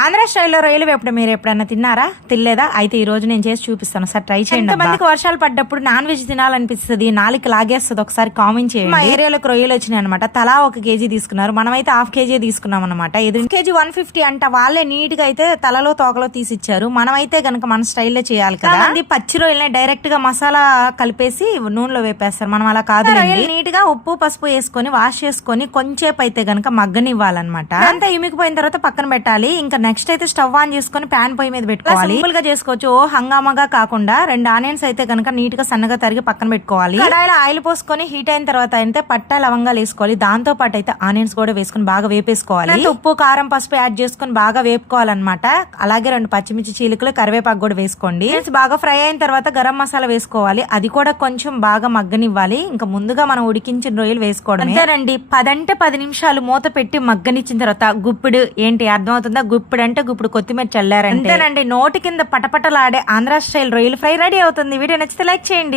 ఆంధ్ర స్టైల్లో రొయ్యలు వేపుడు మీరు ఎప్పుడైనా తిన్నారా? తినలేదా? అయితే ఈ రోజు నేను చేసి చూపిస్తాను. సార్ ట్రై చేయండి మందికి వర్షాలు పడ్డప్పుడు నాన్ వెజ్ తినాలనిపిస్తుంది? నాలుగు లాగేస్తుంది. ఒకసారి కామెంట్ చేయండి. మా ఏరియాలోకి రొయ్యలు వచ్చినాయి అనమాట తలా ఒక కేజీ తీసుకున్నారు. మనమైతే హాఫ్ కేజీ తీసుకున్నాం అనమాట ఎదురు కేజీ వన్ ఫిఫ్టీ అంట. వాళ్ళే నీట్గా అయితే తలలో తోకలో తీసి ఇచ్చారు మనమైతే గనక మన స్టైల్లో చేయాలి కదా. మంది పచ్చి రొయ్యలని డైరెక్ట్గా మసాలా కలిపేసి నూనెలో వేపేస్తారు. మనం అలా కాదు నీట్గా ఉప్పు పసుపు వేసుకొని వాష్ చేసుకొని కొంచెంసేపు అయితే గనక మగ్గనివ్వాలన్నమాట. అంతా ఇమికిపోయిన తర్వాత పక్కన పెట్టాలి. ఇంకా నెక్స్ట్ అయితే స్టవ్ ఆన్ చేసుకొని ప్యాన్ పొయ్యి మీద పెట్టుకోవాలి. సింపుల్గా చేసుకోవచ్చు. ఓ హంగామాగా కాకుండా రెండు ఆనియన్స్ అయితే గనక నీట్గా సన్నగా తరిగి పక్కన పెట్టుకోవాలి. కడాయిలో ఆయిల్ పోసుకొని హీట్ అయిన తర్వాత అయితే పట్ట లవంగాలు వేసుకోవాలి. దాంతో పాటు అయితే ఆనియన్స్ కూడా వేసుకొని బాగా వేపేసుకోవాలి. ఉప్పు కారం పసుపు యాడ్ చేసుకొని బాగా వేపుకోవాలన్నమాట. అలాగే రెండు పచ్చిమిర్చి చీలికలు కరివేపాకు కూడా వేసుకోండి. బాగా ఫ్రై అయిన తర్వాత గరం మసాలా వేసుకోవాలి. అది కూడా కొంచెం బాగా మగ్గనివ్వాలి. ఇంకా ముందుగా మనం ఉడికించిన రొయ్యలు వేసుకోవడం అంతేనండి. పదంటే పది నిమిషాలు మూత పెట్టి మగ్గనిచ్చిన తర్వాత గుప్పిడు ఏంటి అర్థమవుతుందా? గుప్పిడు ఇప్పుడంటే ఇప్పుడు కొత్తిమీర చల్లారంటే నోటి కింద పటపటలాడే ఆంధ్ర స్టైల్ రొయ్యలు ఫ్రై రెడీ అవుతుంది. వీడియో నచ్చితే లైక్ చేయండి.